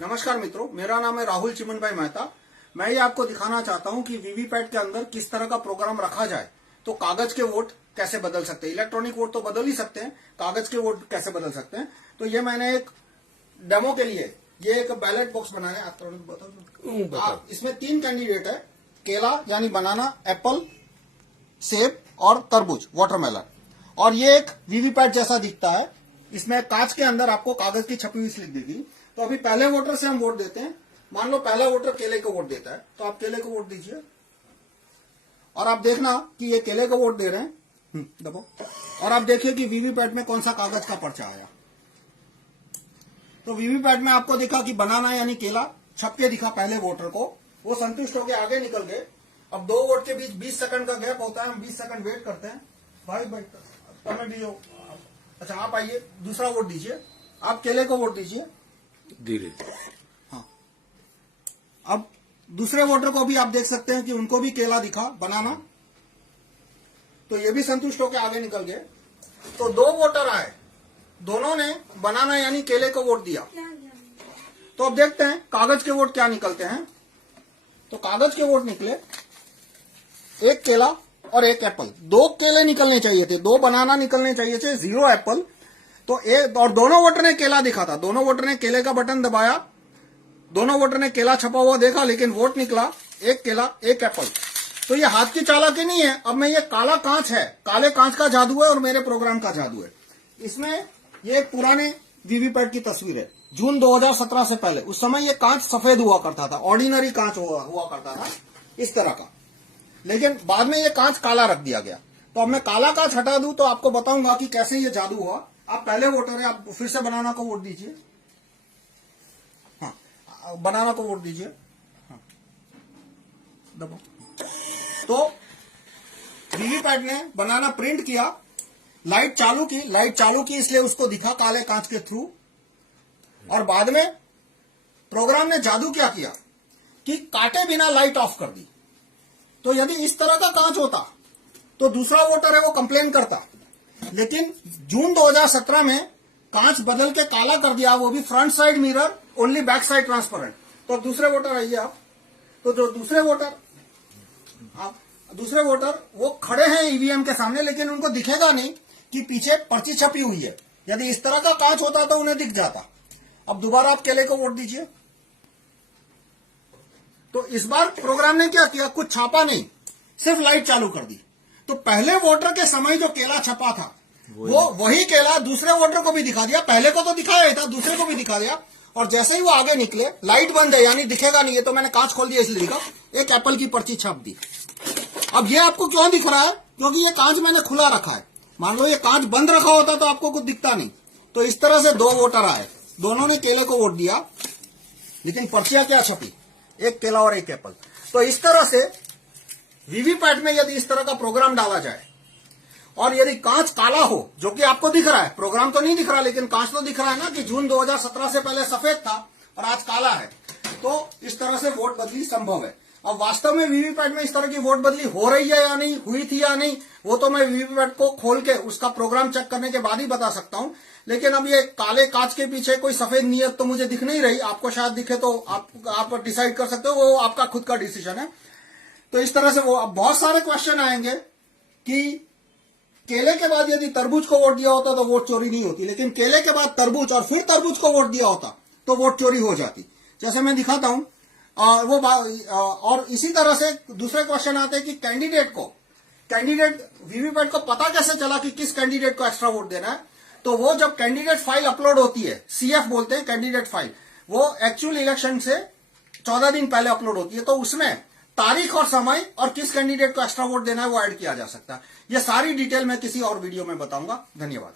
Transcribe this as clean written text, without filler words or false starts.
नमस्कार मित्रों, मेरा नाम है राहुल चिमन भाई मेहता। मैं ये आपको दिखाना चाहता हूँ कि वीवीपैट के अंदर किस तरह का प्रोग्राम रखा जाए तो कागज के वोट कैसे बदल सकते हैं। इलेक्ट्रॉनिक वोट तो बदल ही सकते हैं, कागज के वोट कैसे बदल सकते हैं। तो ये मैंने एक डेमो के लिए ये एक बैलेट बॉक्स बनाया है। बताओ। इसमें 3 कैंडिडेट है, केला यानी बनाना, एप्पल सेब और तरबूज वाटरमेलन। और ये एक वीवीपैट जैसा दिखता है। इसमें कांच के अंदर आपको कागज की छपी हुई स्लिप दिखेगी। तो अभी पहले वोटर से हम वोट देते हैं। मान लो पहला वोटर केले को वोट देता है, तो आप केले को वोट दीजिए और आप देखना कि ये केले को वोट दे रहे हैं। दबो। और आप देखिए कि वीवीपैट में कौन सा कागज का पर्चा आया। तो वीवीपैट में आपको दिखा कि बनाना यानी केला छप के दिखा पहले वोटर को। वो संतुष्ट होकर आगे निकल गए। अब 2 वोट के बीच 20 सेकंड का गैप होता है। हम 20 सेकंड वेट करते हैं। भाई तुम्हें भी हो। अच्छा, आप आइए, दूसरा वोट दीजिए। आप केले को वोट दीजिए धीरे। हाँ, अब दूसरे वोटर को भी आप देख सकते हैं कि उनको भी केला दिखा, बनाना। तो ये भी संतुष्ट होकर आगे निकल गए। तो 2 वोटर आए, दोनों ने बनाना यानी केले को वोट दिया। तो अब देखते हैं कागज के वोट क्या निकलते हैं। तो कागज के वोट निकले 1 केला और 1 एप्पल। 2 केले निकलने चाहिए थे, 2 बनाना निकलने चाहिए थे, 0 एप्पल। तो और दोनों वोटर ने केला दिखा था। दोनों वोटर ने केले का बटन दबाया, दोनों वोटर ने केला छपा हुआ देखा, लेकिन वोट निकला 1 केला 1 एप्पल। तो ये हाथ की चालाकी नहीं है। अब मैं ये काला कांच है, काले कांच का जादू है और मेरे प्रोग्राम का जादू है। इसमें ये एक पुराने वीवीपैट की तस्वीर है, जून 2017 से पहले। उस समय ये कांच सफेद हुआ करता था, ऑर्डिनरी कांच हुआ करता था इस तरह का। लेकिन बाद में ये कांच काला रख दिया गया। तो अब मैं काला कांच हटा दूं तो आपको बताऊंगा कि कैसे ये जादू हुआ। आप पहले वोटर है, आप फिर से बनाना को वोट दीजिए। हाँ, बनाना को वोट दीजिए। हाँ, दबो। तो वीवीपैट ने बनाना प्रिंट किया, लाइट चालू की इसलिए उसको दिखा काले कांच के थ्रू। और बाद में प्रोग्राम ने जादू क्या किया कि काटे बिना लाइट ऑफ कर दी। तो यदि इस तरह का कांच होता तो दूसरा वोटर है वो कंप्लेन करता। लेकिन जून 2017 में कांच बदल के काला कर दिया, वो भी front side mirror, only back side transparent. तो दूसरे वोटर आइए आप। तो जो दूसरे वोटर वो खड़े हैं ईवीएम के सामने, लेकिन उनको दिखेगा नहीं कि पीछे पर्ची छपी हुई है। यदि इस तरह का कांच होता तो उन्हें दिख जाता। अब दोबारा आप केले को वोट दीजिए। तो इस बार प्रोग्राम ने क्या किया, कुछ छापा नहीं, सिर्फ लाइट चालू कर दी। तो पहले वोटर के समय जो केला छपा था वो वही केला दूसरे वोटर को भी दिखा दिया। पहले को तो दिखाया ही था, दूसरे को भी दिखा दिया। और जैसे ही वो आगे निकले, लाइट बंद है यानी दिखेगा नहीं। ये तो मैंने कांच खोल दिया इसलिए दिखा। 1 एप्पल की पर्ची छाप दी। अब ये आपको क्यों दिख रहा है, क्योंकि ये कांच मैंने खुला रखा है। मान लो ये कांच बंद रखा होता तो आपको कुछ दिखता नहीं। तो इस तरह से 2 वोटर आए, दोनों ने केले को वोट दिया, लेकिन पर्चियां क्या छपी, 1 केला और 1 एप्पल। तो इस तरह से वीवीपैट में यदि इस तरह का प्रोग्राम डाला जाए और यदि कांच काला हो, जो कि आपको दिख रहा है, प्रोग्राम तो नहीं दिख रहा लेकिन कांच तो दिख रहा है ना कि जून 2017 से पहले सफेद था और आज काला है, तो इस तरह से वोट बदली संभव है। अब वास्तव में वीवीपैट में इस तरह की वोट बदली हो रही है या नहीं, हुई थी या नहीं, वो तो मैं वीवीपैट को खोल के उसका प्रोग्राम चेक करने के बाद ही बता सकता हूं। लेकिन अब ये काले कांच के पीछे कोई सफेद नियत तो मुझे दिख नहीं रही। आपको शायद दिखे तो आप डिसाइड कर सकते हो, वो आपका खुद का डिसीजन है। तो इस तरह से वो अब बहुत सारे क्वेश्चन आएंगे कि केले के बाद यदि तरबूज को वोट दिया होता तो वोट चोरी नहीं होती, लेकिन केले के बाद तरबूज और फिर तरबूज को वोट दिया होता तो वोट चोरी हो जाती। जैसे मैं दिखाता हूं। और इसी तरह से दूसरे क्वेश्चन आते हैं कि कैंडिडेट वीवीपैट को पता कैसे चला कि किस कैंडिडेट को एक्स्ट्रा वोट देना है। तो वो जब कैंडिडेट फाइल अपलोड होती है, सीएफ बोलते हैं कैंडिडेट फाइल, वो एक्चुअल इलेक्शन से 14 दिन पहले अपलोड होती है। तो उसमें तारीख और समय और किस कैंडिडेट को एक्स्ट्रा वोट देना है वो ऐड किया जा सकता है। ये सारी डिटेल मैं किसी और वीडियो में बताऊंगा। धन्यवाद।